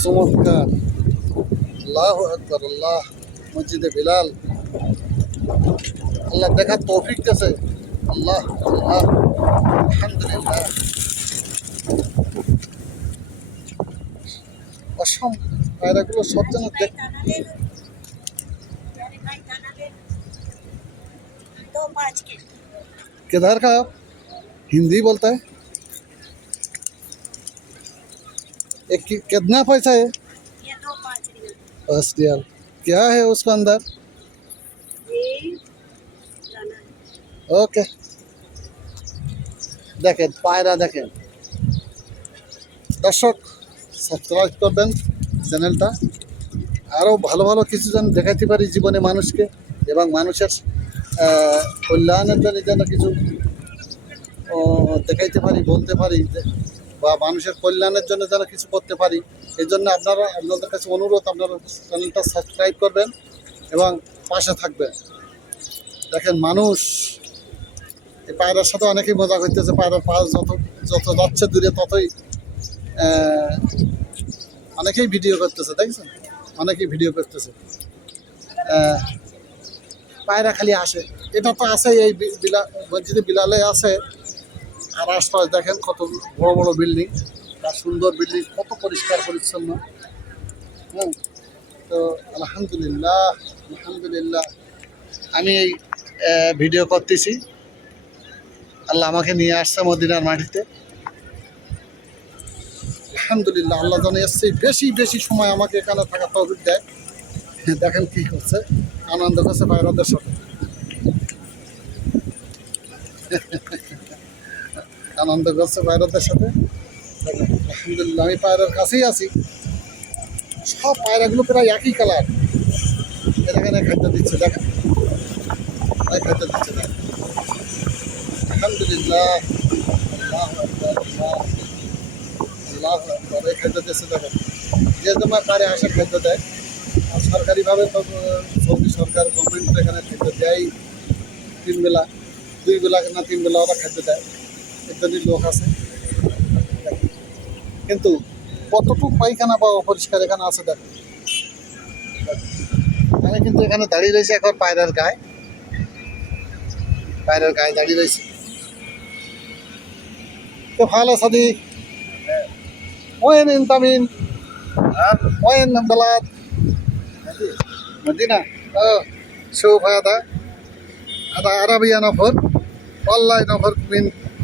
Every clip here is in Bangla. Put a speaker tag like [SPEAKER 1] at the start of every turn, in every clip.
[SPEAKER 1] চমৎকার আল্লাহ আকবর আল্লাহ মসজিদে বিলাল আল্লাহ দেখার তৌফিক দিয়েছে আল্লাহ আল্লাহ আলহামদুলিল্লাহ অসম পায়রাগুলো সব যেন দেখ
[SPEAKER 2] दो पाँच के
[SPEAKER 1] किधर का आप हिंदी बोलता है एक कि- कितना पैसा है
[SPEAKER 2] ये दो पाँच रियल
[SPEAKER 1] बस रियाल क्या है उसके अंदर
[SPEAKER 2] ये दाना है
[SPEAKER 1] ওকে দেখেন পায়রা দেখেন দর্শক সাবস্ক্রাইব করবেন চ্যানেলটা আরও ভালো ভালো কিছু যেন দেখাইতে পারি জীবনে মানুষকে এবং মানুষের আহ, কল্যাণের জন্য যেন কিছু ও, দেখাইতে পারি বলতে পারি যে- বা মানুষের কল্যাণের জন্য যেন কিছু করতে পারি এই জন্য আপনারা, আপনাদের কাছে অনুরোধ, আপনারা চ্যানেলটা সাবস্ক্রাইব করবেন এবং পাশে থাকবেন। দেখেন মানুষ, এই পায়রার সাথে অনেকেই মজা করতেছে, পায়রার পা যত যত যাচ্ছে দূরে ততই অনেকেই ভিডিও করতেছে, দেখছেন? অনেকেই ভিডিও করতেছে। পায়রা খালি আসে। এটা তো আছে এই বিলা, মসজিদে বিলালে আছে আর আশপাশ দেখেন কত বড় বড় বিল্ডিং। তার সুন্দর বিল্ডিং, কত পরিষ্কার পরিচ্ছন্ন। হ্যাঁ তো আলহামদুলিল্লাহ আলহামদুলিল্লাহ। আমি এই ভিডিও করতেছি। আল্লাহ আমাকে নিয়ে আসছে মদিনার মাটিতে। আলহামদুলিল্লাহ, আল্লাহ জানে এসছে বেশি বেশি সময় আমাকে এখানে থাকা তহবিল দেয়। দেখেন কি করছে আনন্দ করছে বাইরাদের সাথে আনন্দ করছে বাইরাদের সাথে। আলহামদুলিল্লাহ, আমি পায়রার কাছেই আছি। সব পায়রাগুলো প্রায় একই কালার এখানে খাদ্য দিচ্ছে, দেখেন। খাদ্য দিচ্ছে, দেখেন। আলহামদুলিল্লাহ, আল্লাহ আল্লাহ আল্লাহ এই খাদ্য দিচ্ছে, দেখেন। যে তোমার পারে আসে খাদ্য দেয়, আর সরকারিভাবে তো সৌদি সরকার গভর্নমেন্ট এখানে খাদ্য দেয় তিন বেলা, দুই বেলা না তিন বেলা ওরা খাদ্য দেয়। এর জন্যই লোক আছে কিন্তু কতটুকু পায়খানা বা অপরিষ্কার এখানে আছে দেখেন আমি কিন্তু এখানে দাঁড়িয়ে রয়েছি এখন পায়রার গায়ে পায়রার গায়ে দাঁড়িয়ে রয়েছি كيف حالك صديق؟ وين انت مين؟ وين من بلد؟ مدينة اه شوف هذا هذا عربي نفر والله نفر من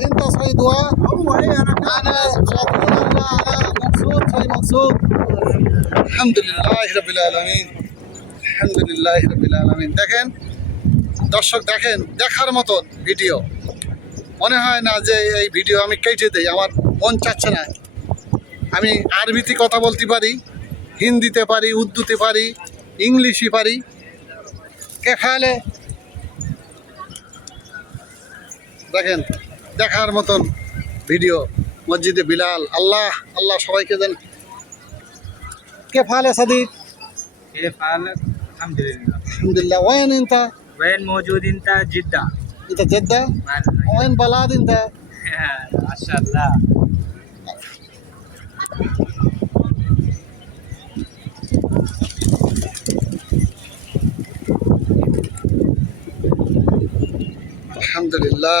[SPEAKER 1] انت صيد
[SPEAKER 3] هو هي انا
[SPEAKER 1] انا شكرا الله انا مبسوط شيء مبسوط الحمد لله رب العالمين الحمد لله رب العالمين দেখেন দর্শক দেখেন দেখার মতন ভিডিও মনে হয় না যে এই ভিডিও আমি কেটে দেই আমার মন চাচ্ছে না আমি আরবিতে কথা বলতে পারি হিন্দিতে পারি উর্দুতে পারি ইংলিশই পারি কে খালে দেখেন দেখার মতন ভিডিও মসজিদে বিলাল আল্লাহ আল্লাহ সবাইকে দেন কে ফালে সাদিক
[SPEAKER 3] كيف حالك؟ الحمد لله
[SPEAKER 1] আলহামদুলিল্লাহ ওয়েন ইনতা
[SPEAKER 3] وين موجود انت؟ جدة
[SPEAKER 1] ইনতা জেদ্দা ওয়েন বালাদ ইনতা
[SPEAKER 3] ما شاء الله
[SPEAKER 1] আলহামদুলিল্লাহ